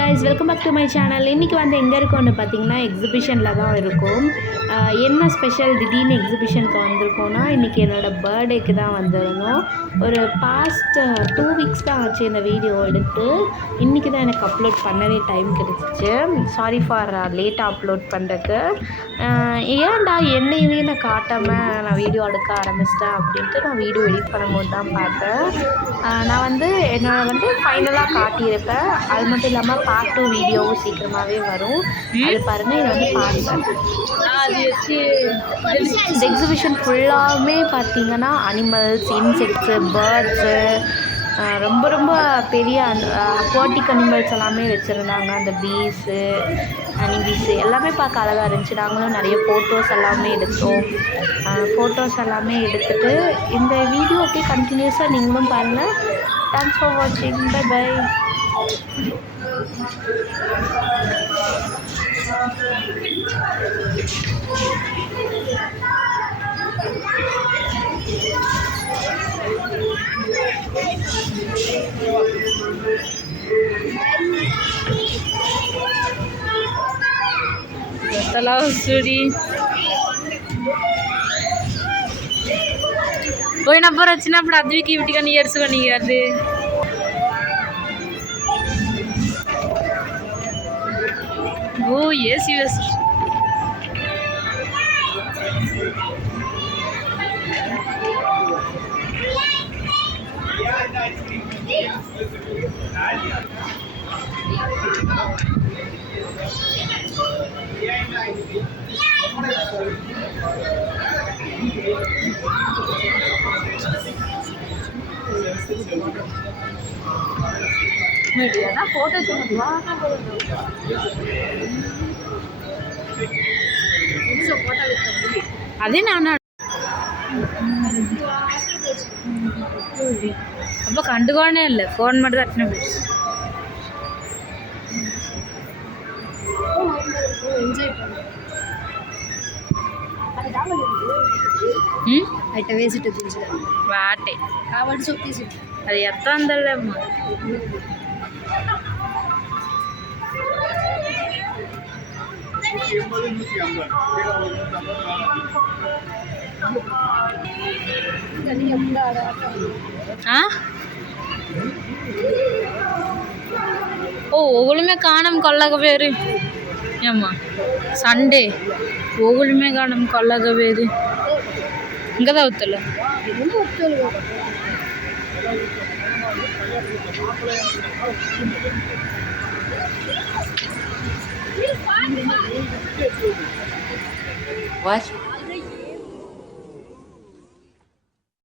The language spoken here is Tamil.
guys, welcome back to my channel. இன்றைக்கி வந்து எங்கே இருக்கோன்னு பார்த்தீங்கன்னா எக்ஸிபிஷனில் தான் இருக்கும். என்ன ஸ்பெஷல் திடீர்னு எக்ஸிபிஷனுக்கு வந்திருக்கோன்னா இன்றைக்கி என்னோடய பர்த்டேக்கு தான் வந்திருந்தோம். ஒரு பாஸ்ட் 2 வீக்ஸ் தான் ஆச்சு இந்த வீடியோ எடுத்து. இன்றைக்கி தான் எனக்கு அப்லோட் பண்ணவே டைம் கிடச்சிச்சு. சாரி ஃபார் லேட்டாக அப்லோட் பண்ணுறதுக்கு. ஏன்டா என்னையவே நான் காட்டாமல் நான் வீடியோ எடுக்க ஆரம்பிச்சிட்டேன் அப்படின்ட்டு நான் வீடியோ எடிட் பண்ணும்போது தான் பார்த்தேன். நான் வந்து என்னோட வந்து ஃபைனலாக காட்டியிருப்பேன். அது மட்டும் இல்லாமல் பார்ட் 2 வீடியோவும் சீக்கிரமாகவே வரும். அது பாருங்கள், இது வந்து பார்ட் இந்த எக்ஸிபிஷன் ஃபுல்லாகவே பார்த்தீங்கன்னா அனிமல்ஸ், இன்செக்ட்ஸு, பேர்ட்ஸு, ரொம்ப ரொம்ப பெரிய அக்வாட்டிக் அனிமல்ஸ் எல்லாமே வச்சுருந்தாங்க. அந்த பீஸு, அனிபீஸு எல்லாமே பார்க்க அழகாக இருந்துச்சு. நாங்களும் நிறைய ஃபோட்டோஸ் எல்லாமே எடுத்தோம். ஃபோட்டோஸ் எல்லாமே எடுத்துகிட்டு இந்த வீடியோ அப்படியே கண்டினியூஸாக நீங்களும் பாருங்கள். தேங்க்ஸ் ஃபார் வாட்சிங். Bye bye. Suri. పోయిన అబ్బారు వచ్చినప్పుడు అద్వికి ఇవిటిగా నీయర్సుకొని అది ఓ ఎస్ యూఎస్ అదే నాన్న అబ్బా కంటుకోనే వెళ్ళే ఫోన్ మటు తట్టినప్పుడు అయితే వేసిట్టు వాటే కాబట్టి చూపించి అది ఎత్త అందలేమ్మా. ஒவ்வொருமே காணும் கொள்ளக பேரு ஏம்மா சண்டே ஒவ்வொருமே காணும் கொள்ளக பேரு இங்கதான் ஒத்தல What?